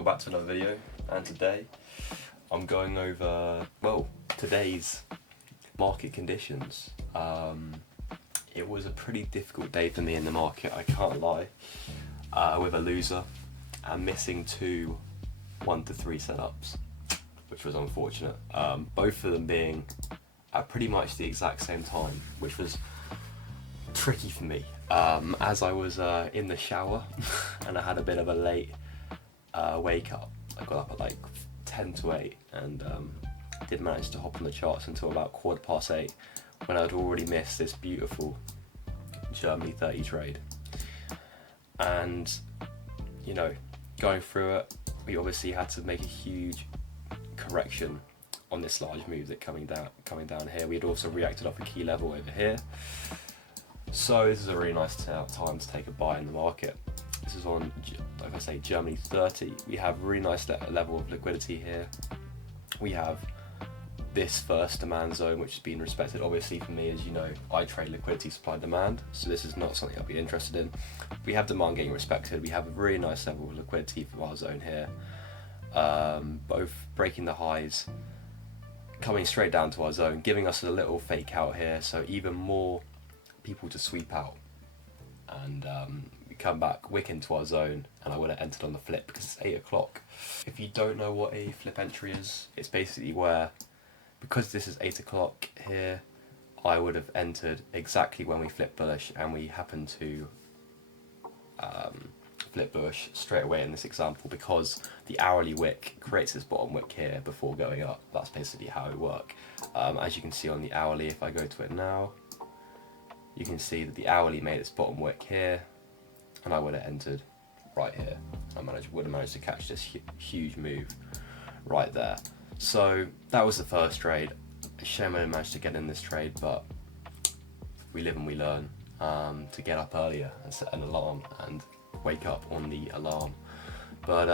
welcome back to another video, and today I'm going over, well, today's market conditions. It was a pretty difficult day for me in the market, I can't lie, with a loser and missing two 1 to 3 setups, which was unfortunate. Both of them being at pretty much the exact same time, which was tricky for me. As I was in the shower and I had a bit of a late wake up. I got up at like 10 to 8 and did manage to hop on the charts until about 8:15 when I'd already missed this beautiful Germany 30 trade. And you know, going through it, we obviously had to make a huge correction on this large move that coming down here. We had also reacted off a key level over here. So this is a really nice time to take a buy in the market. This is on, like I say, Germany 30. We have a really nice level of liquidity here. We have this first demand zone, which has been respected. Obviously for me, as you know, I trade liquidity, supply, demand, so this is not something I'll be interested in. We have demand getting respected. We have a really nice level of liquidity for our zone here. Both breaking the highs, coming straight down to our zone, giving us a little fake out here, so even more people to sweep out. And we come back, wick into our zone, and I would have entered on the flip because it's 8 o'clock. If you don't know what a flip entry is, it's basically where, because this is 8 o'clock here, I would have entered exactly when we flip bullish, and we happen to flip bullish straight away in this example because the hourly wick creates this bottom wick here before going up. That's basically how it works. As you can see on the hourly, if I go to it now, you can see that the hourly made its bottom wick here, and I would have entered right here. I would have managed to catch this huge move right there. So that was the first trade. A shame I didn't manage to get in this trade, but we live and we learn. To get up earlier and set an alarm and wake up on the alarm. But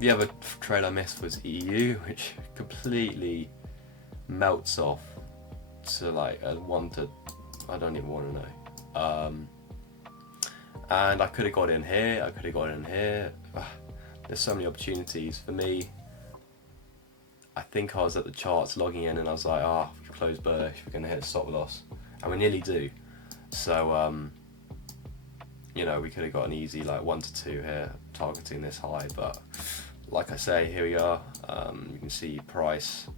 the other trade I missed was EU, which completely melts off to like a 1 to, I don't even want to know. And I could have got in here, I could have got in here. There's so many opportunities. For me, I think I was at the charts logging in and I was like, we've closed bullish, we're going to hit a stop loss. And we nearly do. So, you know, we could have got an easy like 1 to 2 here, targeting this high. But like I say, here we are. You can see price.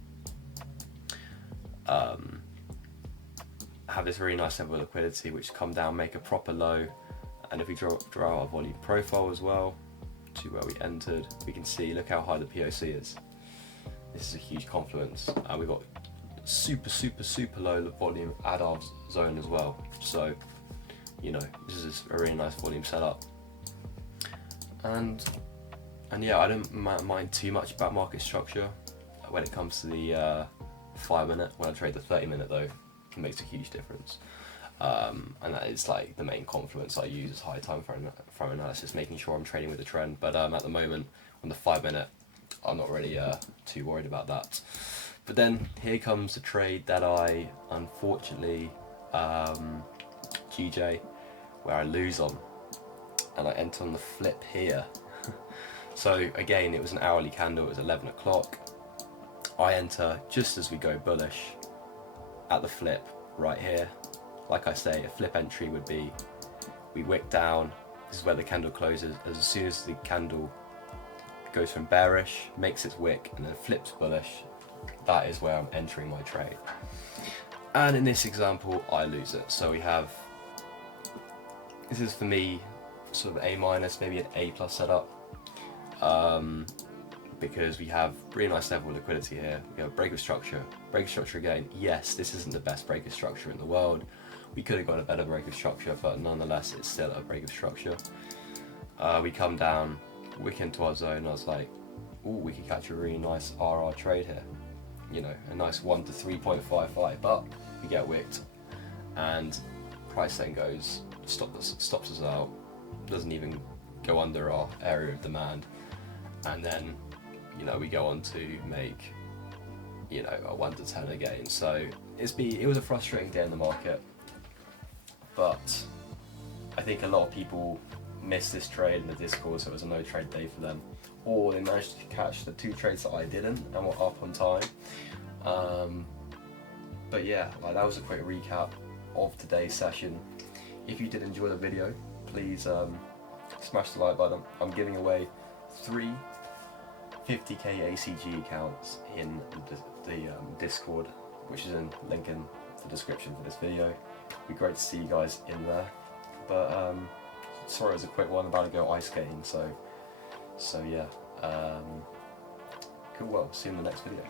Have this really nice level of liquidity, which come down, make a proper low, and if we draw our volume profile as well to where we entered, we can see, look how high the POC is. This is a huge confluence. We've got super low volume at our zone as well. So, you know, this is a really nice volume setup. And yeah, I don't mind too much about market structure when it comes to the 5 minute. When I trade the 30 minute though, it makes a huge difference. And that is like the main confluence I use as high time frame analysis, making sure I'm trading with the trend. But at the moment, on the 5 minute, I'm not really too worried about that. But then here comes the trade that I unfortunately GJ, where I lose on, and I enter on the flip here. So again, it was an hourly candle, it was 11 o'clock. I enter just as we go bullish at the flip right here. Like I say, a flip entry would be, we wick down, this is where the candle closes. As soon as the candle goes from bearish, makes its wick, and then flips bullish, that is where I'm entering my trade. And in this example, I lose it. So we have, this is for me sort of A-, maybe an A+ setup, because we have really nice level of liquidity here. We have break of structure again. Yes, this isn't the best break of structure in the world. We could have got a better break of structure, but nonetheless, it's still a break of structure. We come down, wick into our zone. I was like, ooh, we could catch a really nice RR trade here. You know, a nice 1 to 3.55, but we get wicked, and price then goes, stops us out, doesn't even go under our area of demand, and then, you know, we go on to make, you know, a 1 to 10 again. So it was a frustrating day in the market, but I think a lot of people missed this trade in the Discord, so it was a no trade day for them. or they managed to catch the 2 trades that I didn't and were up on time. But yeah, like, that was a quick recap of today's session. If you did enjoy the video, please smash the like button. I'm giving away 3 50k ACG accounts in the Discord, which is in link in the description for this video. It'd be great to see you guys in there. But sorry, it was a quick one. I'm about to go ice skating, so yeah. Cool. Well, see you in the next video.